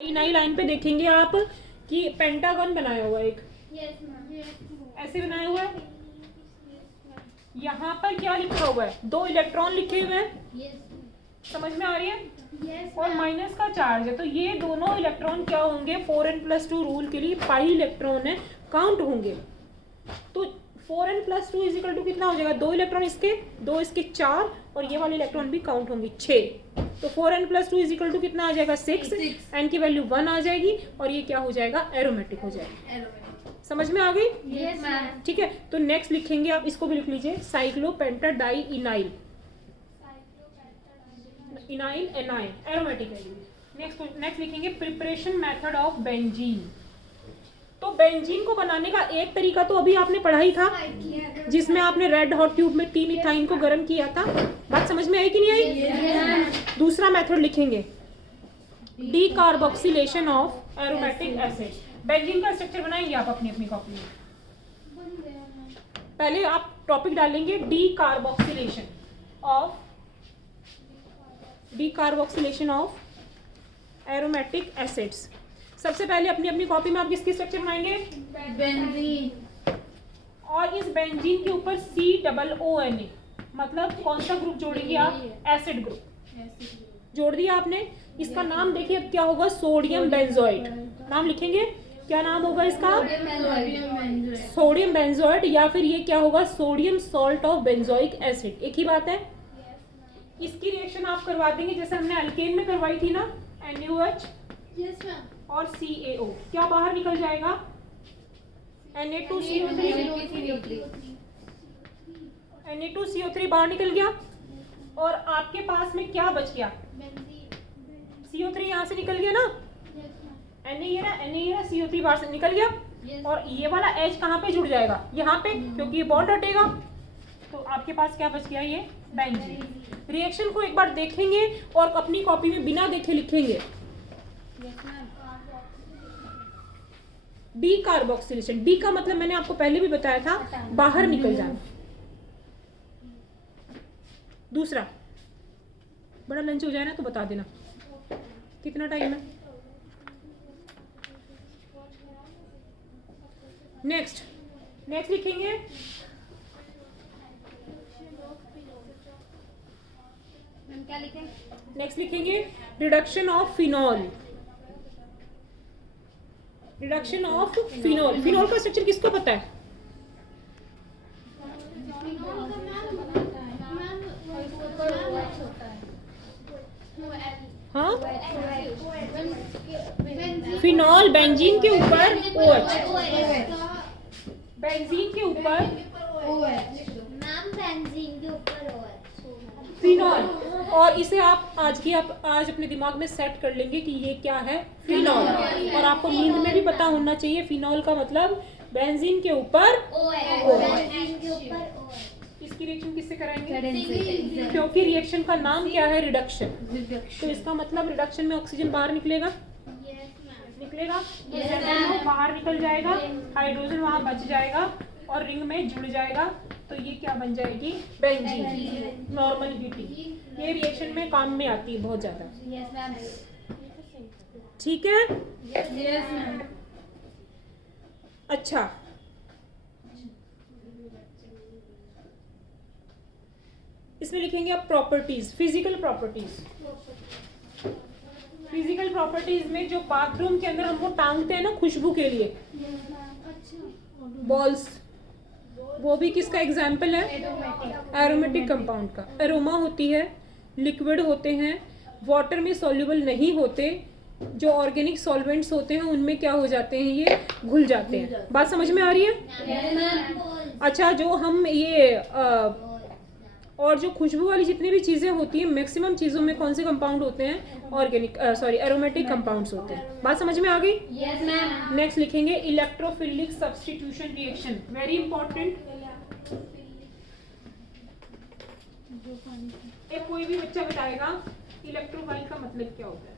नई लाइन पे देखेंगे आप कि पेंटागन बनाया हुआ एक ऐसे बनाया हुआ है। यहाँ पर क्या लिखा हुआ है? 2 इलेक्ट्रॉन लिखे हुए हैं। समझ में आ रही है? और माइनस का चार्ज है, तो ये दोनों इलेक्ट्रॉन क्या होंगे? 4n+2 रूल के लिए पाई इलेक्ट्रॉन है, काउंट होंगे। तो 4n+2 इज इक्वल टू कितना हो जाएगा? 2 इलेक्ट्रॉन इसके, 2 इसके 4, और ये वाले इलेक्ट्रॉन भी काउंट होंगे 6। तो 4n+2 इज इक्वल टू कितना आ जाएगा? 6। n की वैल्यू 1 आ जाएगी और ये क्या हो जाएगा? एरोमेटिक हो जाएगा। समझ में आ गई? Yes ma'am. ठीक है, तो नेक्स्ट लिखेंगे, आप इसको भी लिख लीजिए, साइक्लोपेंटाडाई इनाइल। इनाइल एनाइन एरोमेटिक है। नेक्स्ट लिखेंगे प्रिपरेशन मेथड ऑफ बेंजीन। तो बेंजीन को बनाने का एक तरीका तो अभी आपने पढ़ा ही था, जिसमें आपने रेड हॉट ट्यूब में 3 इथाइन को गर्म किया था। बात समझ में आई कि नहीं आई? दूसरा मेथड लिखेंगे decarboxylation of aromatic acid. Benzene का स्ट्रक्चर बनाएंगे आप अपनी अपनी कॉपी में। पहले आप टॉपिक डालेंगे डीकार्बोक्सिलेशन ऑफ एरोमेटिक एसिड्स। सबसे पहले अपनी अपनी कॉपी में आप किसकी स्ट्रक्चर बनाएंगे? बेंजीन। और इस बेंजीन के ऊपर COONA, मतलब कौन सा ग्रुप जोड़ेंगे आप? एसिड ग्रुप जोड़ दिया आपने। इसका नाम देखिए अब क्या होगा? Sodium benzoid. नाम लिखेंगे, क्या नाम होगा इसका? सोडियम बेंजोइड, या फिर ये क्या होगा? Sodium salt of benzoic acid. एक ही बात है। इसकी रिएक्शन आप करवा देंगे जैसे हमने अल्केन में करवाई थी ना, NaOH और CaO। क्या बाहर निकल जाएगा? Na2CO3 बाहर निकल गया। और आपके पास में क्या बच गया? CO3 यहाँ से निकल गया ना, Na CO3 बाहर से निकल गया। और ये वाला H कहाँ पे जुड़ जाएगा? यहाँ पे, क्योंकि ये बॉन्ड हटेगा। तो आपके पास क्या बच गया? ये बेंजीन। रिएक्शन को एक बार देखेंगे और अपनी कॉपी में बिना देखे लिखेंगे। डीकार्बोक्सिलेशन, डी का मतलब मैंने आपको पहले भी बताया था, बाहर निकल जाना। दूसरा, बड़ा लंच हो जाए ना तो बता देना कितना टाइम है। नेक्स्ट लिखेंगे क्या लिखें? नेक्स्ट लिखेंगे reduction of phenol. Reduction of phenol. Phenol का स्ट्रक्चर किसको पता है? हाँ, फिनॉल बेंजीन के ऊपर OH, बेंजीन के ऊपर फिनॉल। और इसे आप आज अपने दिमाग में सेट कर लेंगे कि ये क्या है? फिनॉल। और आपको नींद में भी पता होना चाहिए फिनॉल का मतलब बेंजीन के ऊपर OH। इसकी रिएक्शन किससे कराएंगे? क्योंकि रिएक्शन का नाम क्या है? रिडक्शन। तो इसका मतलब रिडक्शन में ऑक्सीजन बाहर निकलेगा, बाहर निकल जाएगा, हाइड्रोजन वहां बच जाएगा और रिंग में जुड़ जाएगा। तो ये क्या बन जाएगी? बेंजीन। नॉर्मल हीटिंग ये रिएक्शन में काम में आती है बहुत ज्यादा। ठीक है। अच्छा, इसमें लिखेंगे आप properties, physical properties. Physical properties में जो बाथरूम के अंदर हम वो टांगते हैं ना खुशबू के लिए, बॉल्स, वो भी किसका एग्जाम्पल है? एरोमेटिक कंपाउंड का। एरोमा होती है, लिक्विड होते हैं, वाटर में सॉल्युबल नहीं होते, जो ऑर्गेनिक सॉल्वेंट्स होते हैं उनमें क्या हो जाते हैं? ये घुल जाते हैं। बात समझ में आ रही है? अच्छा, जो हम ये और जो खुशबू वाली जितनी भी चीजें होती हैं, मैक्सिमम चीजों में कौन से कंपाउंड होते हैं? एरोमेटिक कंपाउंड्स होते हैं। बात समझ में आ गई? Yes ma'am. नेक्स्ट लिखेंगे electrophilic substitution reaction. Very important. एक कोई भी बच्चा बताएगा इलेक्ट्रोफाइल का मतलब क्या होता है?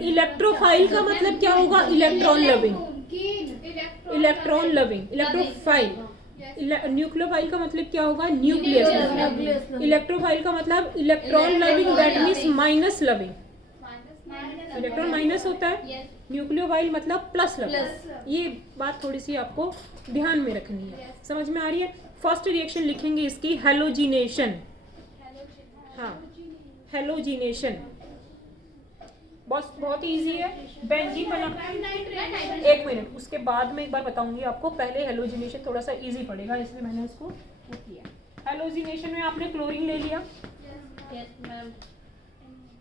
इलेक्ट्रोफाइल का मतलब क्या होगा? Electron loving. Electron loving, electrophile. Nucleophile का मतलब क्या होगा? न्यूक्लियस। इलेक्ट्रोफाइल का मतलब electron loving, that means minus loving. Electron minus होता है, न्यूक्लियोफाइल मतलब प्लस लविंग। ये बात थोड़ी सी आपको ध्यान में रखनी है, समझ में आ रही है? फर्स्ट रिएक्शन लिखेंगे इसकी हेलोजिनेशन। हाँ, हेलोजिनेशन बहुत इजी है। बेंजीन बना, एक मिनट, उसके बाद में एक बार बताऊंगी आपको। पहले हेलोजिनेशन थोड़ा सा इजी पड़ेगा, इसलिए मैंने उसको वो किया। हेलोजिनेशन में आपने क्लोरीन ले लिया,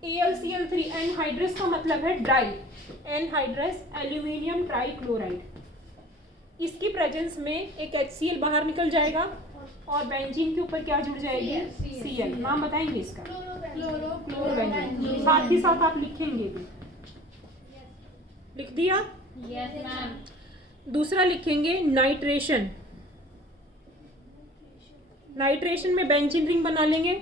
AlCl3, एनहाइड्रस का मतलब है dry, anhydrous aluminium trichloride. इसकी प्रेजेंस में एक HCl बाहर निकल जाएगा और बेंजीन के ऊपर क्या जुड़ जाएगी? Cl। नाम बताएंगे इसका, क्लोरोबेंजीन। साथ ही साथ आप लिखेंगे भी, लिख दिया? Yes ma'am. दूसरा लिखेंगे नाइट्रेशन। नाइट्रेशन में बेंजीन रिंग बना लेंगे।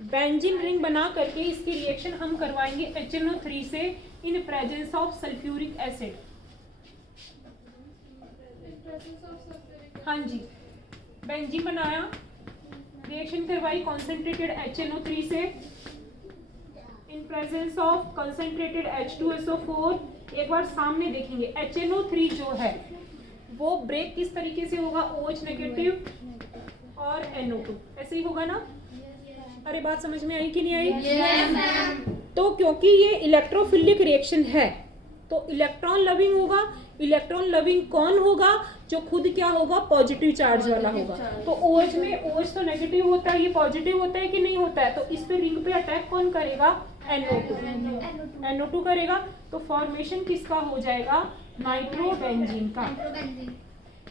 बेंजीन रिंग बना करके इसकी रिएक्शन हम करवाएंगे HNO3 से in presence of sulphuric acid. हाँ जी, बेंजीन बनाया, रिएक्शन करवाई कॉन्सेंट्रेटेड HNO3 से in presence of concentrated H2SO4। एक बार सामने देखेंगे, HNO3 जो है वो ब्रेक किस तरीके से होगा? OH नेगेटिव और NO2, ऐसे ही होगा ना? अरे बात समझ में आई कि नहीं आई? Yes ma'am. तो क्योंकि ये इलेक्ट्रोफिलिक रिएक्शन है तो इलेक्ट्रॉन लविंग होगा। इलेक्ट्रॉन लविंग कौन होगा? जो खुद क्या होगा? पॉजिटिव चार्ज वाला होगा। तो OH में OH तो नेगेटिव होता है, ये पॉजिटिव होता है कि नहीं होता है? तो इस पे रिंग पे अटैक कौन करेगा? NO2 करेगा। तो फॉर्मेशन किसका हो जाएगा? नाइट्रोबेंजीन का।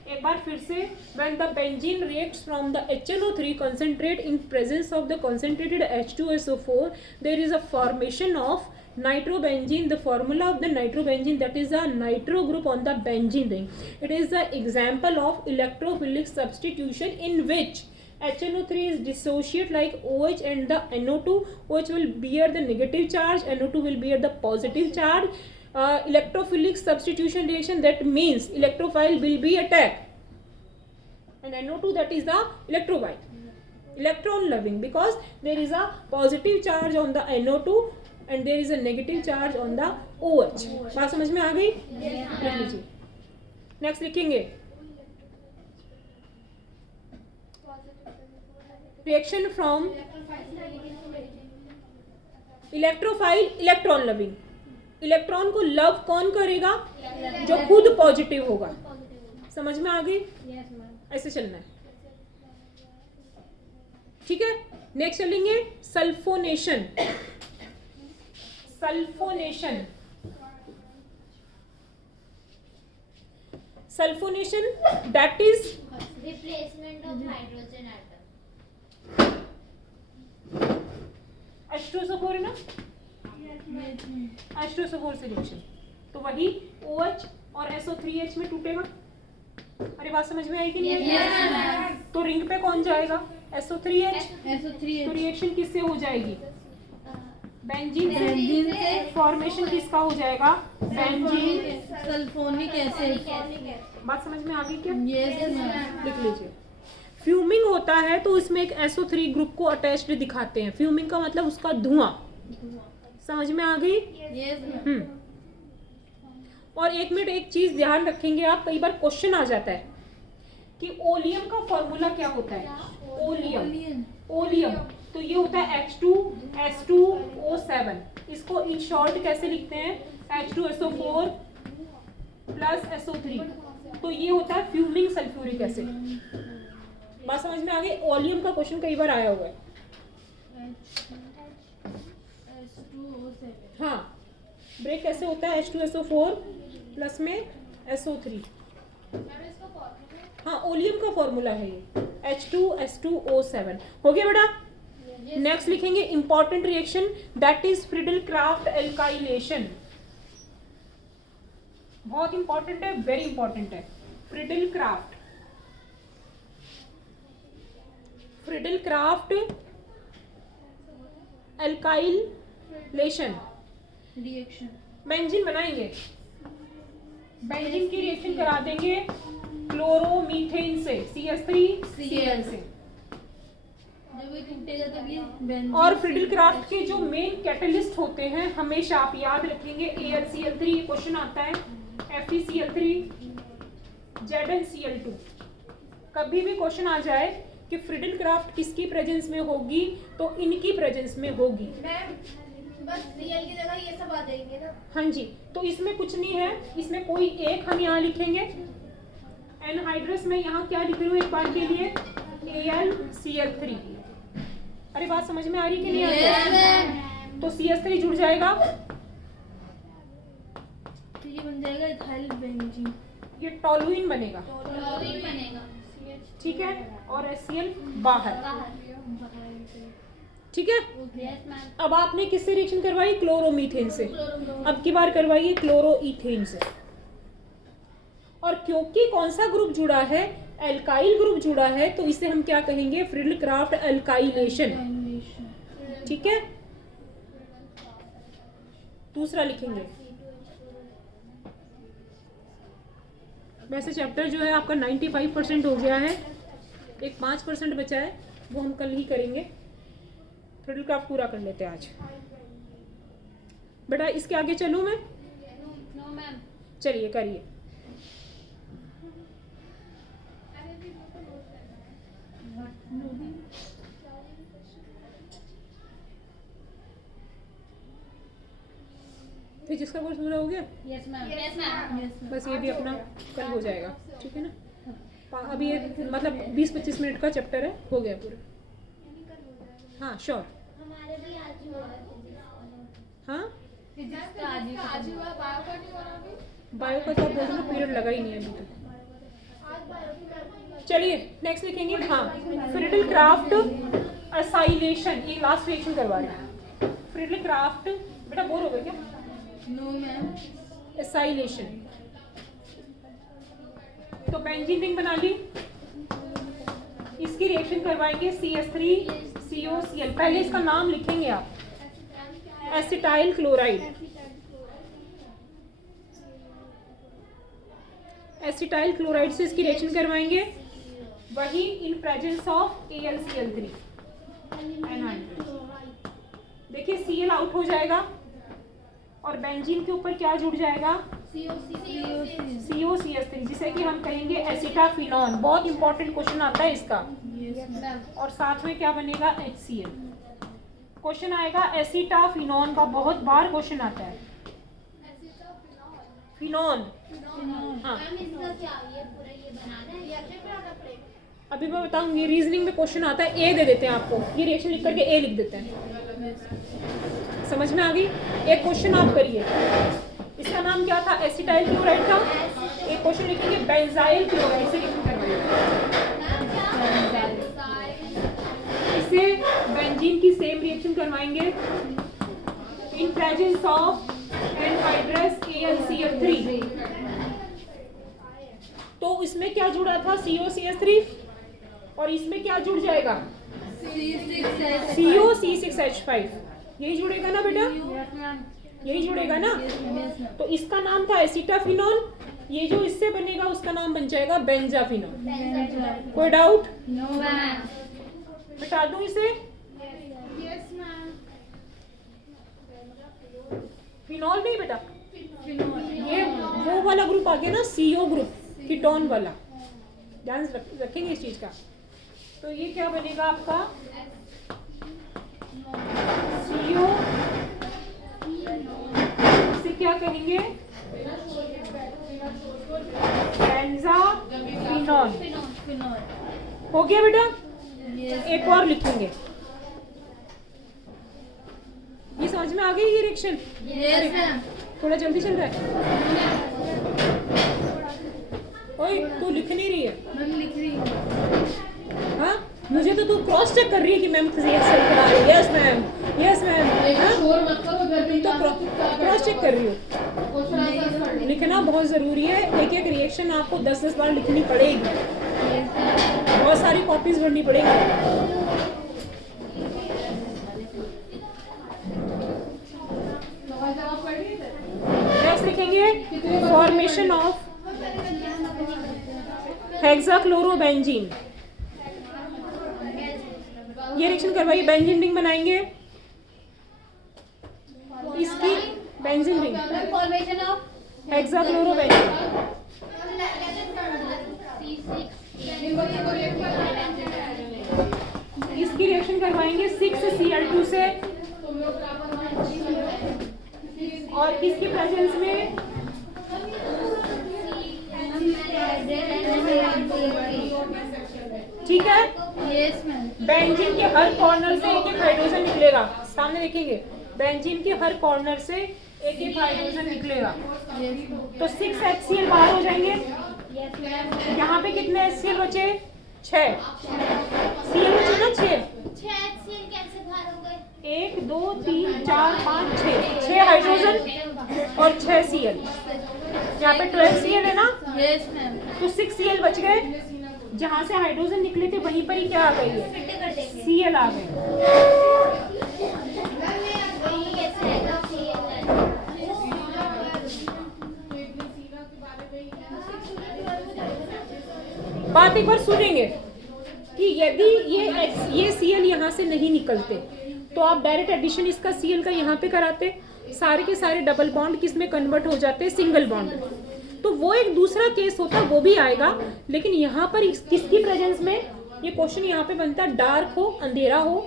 एक बार फिर से, when the benzene reacts from the HNO3 concentrate in presence of the concentrated H2SO4, there is a formation of nitrobenzene. The formula of the nitrobenzene, that is a nitro group on the benzene ring. It is the example of electrophilic substitution in which HNO3 is dissociate like OH and the NO2. OH will bear the negative charge, NO2 will bear the positive charge. Electrophilic substitution reaction, that means electrophile will be attacked and NO2, that is the electrophile, electron loving, because there is a positive charge on the NO2 and there is a negative charge on the OH। बात समझ में आ गई? लिख लीजिए। Next लिखेंगे reaction from electrophile electron loving. Electron को love कौन करेगा? जो खुद पॉजिटिव होगा। समझ में आ गई? ऐसे चलना है, ठीक है? नेक्स्ट चलेंगे sulphonation. Sulphonation, sulphonation that is replacement of hydrogen atom. H2SO4 है ना? H2SO4 से रिएक्शन, तो वही OH और SO3H में टूटेगा। अरे बात समझ में आई कि नहीं आई? Yes, ma'am। तो रिंग पे कौन जाएगा? SO3H। SO3H। तो रिएक्शन किससे हो जाएगी? बेंजीन बेंजीन से। से। फॉर्मेशन किसका हो जाएगा? बेंजीन। Sulphonic acid. बात समझ में आ गई क्या? Yes ma'am. लिख लीजिए। फ्यूमिंग होता है तो इसमें एक SO3 ग्रुप को अटैच्ड दिखाते हैं। फ्यूमिंग का मतलब उसका धुआं। समझ में आ गई? Yes ma'am. और एक मिनट, एक चीज ध्यान रखेंगे आप, कई बार क्वेश्चन आ जाता है कि ओलियम का फॉर्मूला क्या होता है? ओलियम तो ये होता है H2S2O7। इसको इन शॉर्ट कैसे लिखते हैं? H2SO4 plus SO3। तो ये होता है फ्यूमिंग सल्फ्यूरिक एसिड। बात समझ में आ गई? ओलियम का क्वेश्चन कई बार आया हुआ है। हाँ, ब्रेक कैसे होता है? H2SO4 प्लस में SO3। हाँ, ओलियम का फॉर्मूला है ये, H2S2O7। हो गया बेटा? नेक्स्ट लिखेंगे important reaction, that is Friedel Crafts alkylation. बहुत इंपॉर्टेंट है, वेरी इंपॉर्टेंट है। Friedel Crafts, Friedel Crafts alkylation reaction. Benzene बनाएंगे। बेंजीन की रिएक्शन करा देंगे क्लोरोमीथेन से, CH3Cl से। जब ये टूटेगा तब ये बेंजीन और फ्रिडलक्राफ्ट के जो मेन कैटलिस्ट होते हैं हमेशा आप याद रखेंगे AlCl3, क्वेश्चन आता है, FeCl3, ZnCl2। कभी भी क्वेश्चन आ जाए कि फ्रिडलक्राफ्ट किसकी प्रेजेंस में होगी तो इनकी प्रेजेंस में होगी। बस Cl की जगह ये सब आ जाएंगे ना। हाँ जी, तो इसमें कुछ नहीं है, इसमें कोई एक हम यहाँ लिखेंगे। एनहाइड्रस में यहाँ क्या लिख रही हूँ एक बार के लिए, AlCl3। अरे बात समझ में आ रही कि नहीं आ रही? तो CH3 जुड़ जाएगा, तो ये बन जाएगा इथाइल बेंजीन, ये टोलुइन बनेगा, क्लोरीन बनेगा। ठीक है, और HCl बाहर, ठीक है। Yes ma'am. अब आपने किससे रिएक्शन करवाई, क्लोरोमीथेन से, अब की बार करवाइए क्लोरोईथेन से। और क्योंकि कौन सा ग्रुप जुड़ा है, एल्काइल ग्रुप जुड़ा है, तो इसे हम क्या कहेंगे, फ्रिडलक्राफ्ट एल्काइलेशन, ठीक है। दूसरा लिखेंगे, वैसे चैप्टर जो है आपका 95% हो गया है, एक 5% बचा है, वो हम कल ही करेंगे। फ्रिडलक्राफ्ट पूरा कर लेते हैं आज। बेटा इसके आगे चलूं मैं? No ma'am. चलिए करिए। फिर जिसका कोर्स पूरा हो गया, यस मैम। Yes ma'am. बस ये भी अपना कल हो जाएगा, ठीक है ना। अभी ये मतलब 20-25 मिनट का चैप्टर है, हो गया पूरा। हाँ श्योर। हमारे भी आज हुआ है। हाँ फिजिक्स का आज ही आज हुआ, बायो का नहीं हो रहा अभी। बायो का तो आप बोल रहे हो पीरियड लगा ही नहीं है अभी तक। चलिए नेक्स्ट लिखेंगे, हाँ फ्रिडलक्राफ्ट असाइलेशन, ये लास्ट रिएक्शन करवा रहे हैं। फ्रिडलक्राफ्ट, बेटा बोर हो गए क्या? No ma'am. एसाइलेशन, तो बेंजीन रिंग बना ली, इसकी रिएक्शन करवाएंगे CH3COCl। पहले इसका नाम लिखेंगे आप, एसिटाइल क्लोराइड, एसिटाइल क्लोराइड से इसकी रिएक्शन करवाएंगे, वही इन प्रेजेंस ऑफ AlCl3। देखिए Cl आउट हो जाएगा और बेंजीन के ऊपर क्या जुड़ जाएगा, COCH3, जिसे कि हम कहेंगे एसिटाफिनॉन। बहुत इंपॉर्टेंट क्वेश्चन आता है इसका। और साथ में क्या बनेगा, HCl। क्वेश्चन आएगा एसिटाफिनॉन का, बहुत बार क्वेश्चन आता है। फिनॉन, हाँ मैम इसका क्या ये पूरा ये बनाना है या फिर बनाना पड़ेगा? अभी मैं बताऊंगी। रीजनिंग में क्वेश्चन आता है, ए दे देते हैं आपको, ये रिएक्शन लिख करके ए लिख देते हैं। समझ में आ गई? एक क्वेश्चन आप करिए, इसका नाम क्या था, एसिटाइल क्लोराइड था। एक क्वेश्चन लिखेंगे बेंजाइल क्लोराइड से रिएक्शन करवाइए, इससे बेंजीन की सेम रिएक्शन करवाएंगे in presence of anhydrous AlCl3। तो इसमें क्या जुड़ा था, COCH3, और इसमें क्या जुड़ जाएगा, COC6H5। यही जुड़ेगा ना बेटा, यही जुड़ेगा ना। तो इसका नाम था एसिटाफिनॉन, ये जो इससे बनेगा उसका नाम बन जाएगा बेंजाफिनॉन। कोई डाउट? No ma'am. बता दूं इसे, यस मैम। फिनॉल नहीं बेटा, ये वो वाला ग्रुप आ गया ना, CO ग्रुप, कीटोन वाला, ध्यान रखेंगे इस चीज का। तो ये क्या बनेगा आपका, CO, इसे क्या कहेंगे, बेंजाफिनॉन। हो गया बेटा। एक और लिखेंगे, ये समझ में आ गई ये रिएक्शन? Yes ma'am. थोड़ा जल्दी चल रहा है। ओए तू लिख नहीं रही है? मैम लिख रही हूँ। हाँ, मुझे तो तू क्रॉस चेक कर रही है कि मैम फिजिक्स सही करा रही है। Yes ma'am, yes ma'am. तो क्रॉस चेक कर रही हो। लिखना बहुत जरूरी है, एक एक रिएक्शन आपको 10-10 बार लिखनी पड़ेगी, बहुत सारी कॉपीज भरनी पड़ेगी। लिखेंगे करेंगे फॉर्मेशन ऑफ हेक्साक्लोरोबेंजीन। ये रिएक्शन करवाइए, बेंजीन रिंग बनाएंगे। इसकी बेंजीन रिंग फॉर्मेशन ऑफ हेक्साक्लोरोबेंजीन। इसकी रिएक्शन करवाएंगे 6Cl2 से, और किसकी प्रेजेंस में ठीक है। Yes ma'am. बेंजीन के हर कॉर्नर से एक एक हाइड्रोजन निकलेगा, सामने देखेंगे बेंजीन के हर कॉर्नर से एक एक हाइड्रोजन निकलेगा। तो 6 HCl बाहर हो जाएंगे। यहाँ पे कितने HCl बचे? 6 Cl बचे ना, 6 कैसे बाहर हो गए? 1 2 3 4 5 6 हाइड्रोजन और 6 Cl। यहाँ पे 12 Cl है ना, यस मैम। तो 6 Cl बच गए। जहाँ से हाइड्रोजन निकले थे वहीं पर ही क्या आ गई है? Cl आ गए। बात एक बार सुनेंगे कि यदि ये Cl यहाँ से नहीं निकलते तो आप डायरेक्ट एडिशन इसका Cl का यहाँ पे कराते, सारे के सारे डबल बॉन्ड किस में कन्वर्ट हो जाते? Single bond. तो वो एक दूसरा केस होता, वो भी आएगा। लेकिन यहाँ पर किसकी प्रेजेंस में ये क्वेश्चन यहाँ पे बनता है? डार्क हो, अंधेरा हो,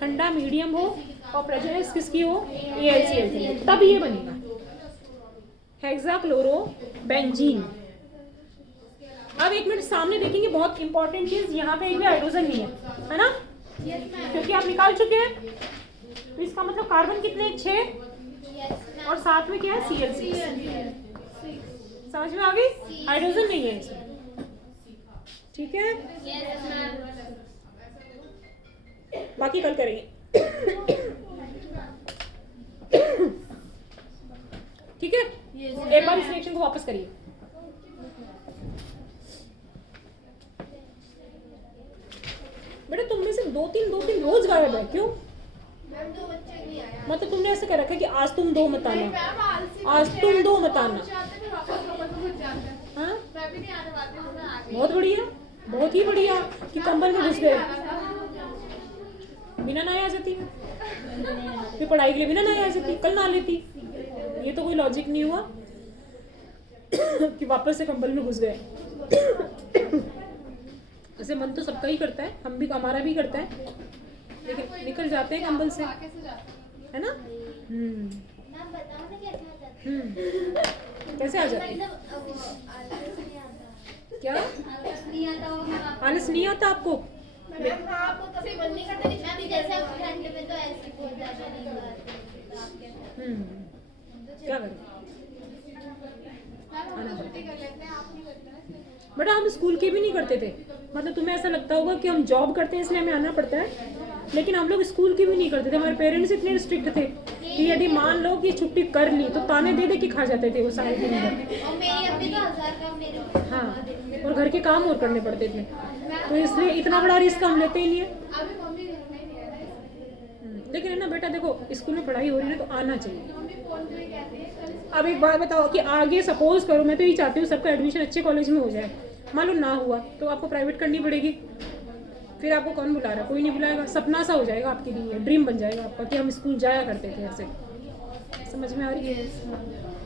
ठंडा मीडियम हो, और प्रेजेंस किसकी हो? AlCl की, तब ये बनेगा हेक्साक्लोरोबेंजीन। अब एक मिनट सामने देखेंगे, बहुत इंपॉर्टेंट चीज, यहाँ पे एक भी हाइड्रोजन नहीं है ना, क्योंकि आप निकाल चुके हैं। तो इसका मतलब कार्बन कितने? 6 और साथ में क्या है? Cl6। समझ में आ गई? हाइड्रोजन नहीं है इसमें, ठीक है। बाकी कल करेंगे। ठीक है, एक बार इस रिएक्शन को वापस करिए। बेटा तुम में से दो तीन रोज गायब है, क्यों? मतलब तुमने ऐसे कर रखा है कि आज तुम 2 मत आना, आज तुम 2 मत आना। हाँ, बहुत बढ़िया, बहुत ही बढ़िया कि कंबल में घुस गए। बिना नहाए आ जाती, फिर पढ़ाई के लिए बिना नहाए आ जाती, कल नहा लेती। ये तो कोई लॉजिक नहीं हुआ कि वापस से कंबल में घुस गए। ऐसे मन तो सबका ही करता है, हम भी, हमारा भी करता है, लेकिन निकल जाते हैं कंबल से, है ना। कैसे आ जाते हैं? क्या आलस नहीं आता आपको? क्या करें? बेटा हम स्कूल के भी नहीं करते थे, मतलब तुम्हें ऐसा लगता होगा कि हम जॉब करते हैं इसलिए हमें आना पड़ता है, लेकिन हम लोग स्कूल की भी नहीं करते थे। हमारे पेरेंट्स इतने स्ट्रिक्ट थे कि यदि मान लो कि छुट्टी कर ली तो ताने दे दे के खा जाते थे वो सारे दिन भर। हाँ, और घर के काम और करने पड़ते थे, तो इसलिए इतना बड़ा रिस्क हम लेते ही नहीं है। लेकिन है ना बेटा, देखो स्कूल में पढ़ाई हो रही है ना, तो आना चाहिए। अब एक बात बताओ कि आगे सपोज करो, मैं तो यही चाहती हूँ सबका एडमिशन अच्छे कॉलेज में हो जाए, मान लो ना हुआ तो आपको प्राइवेट करनी पड़ेगी, फिर आपको कौन बुला रहा है? कोई नहीं बुलाएगा। सपना सा हो जाएगा आपके लिए, ड्रीम बन जाएगा आपका कि हम स्कूल जाया करते थे ऐसे। समझ में आ रही है?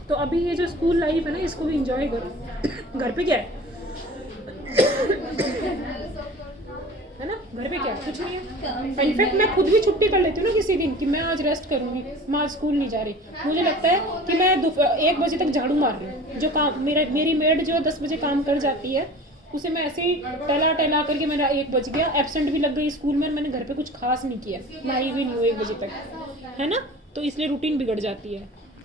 तो अभी ये जो स्कूल लाइफ है ना, इसको भी इंजॉय करो। घर पे क्या है ना, घर पे क्या है? कुछ नहीं है। इनफैक्ट मैं खुद भी छुट्टी कर लेती हूँ ना किसी दिन कि मैं आज रेस्ट करूंगी, मैं आज स्कूल नहीं जा रही। मुझे लगता है कि मैं 1 बजे तक झाड़ू मार रही हूँ। जो काम मेरी मेड जो 10 बजे काम कर जाती है, उसे मैं ऐसे ही टहला करके मेरा 1 बज गया, एब्सेंट भी लग गई स्कूल में, मैंने घर पे कुछ खास नहीं किया, नहाई भी नहीं हुई 1 बजे तक, है ना। तो इसलिए रूटीन बिगड़ जाती है।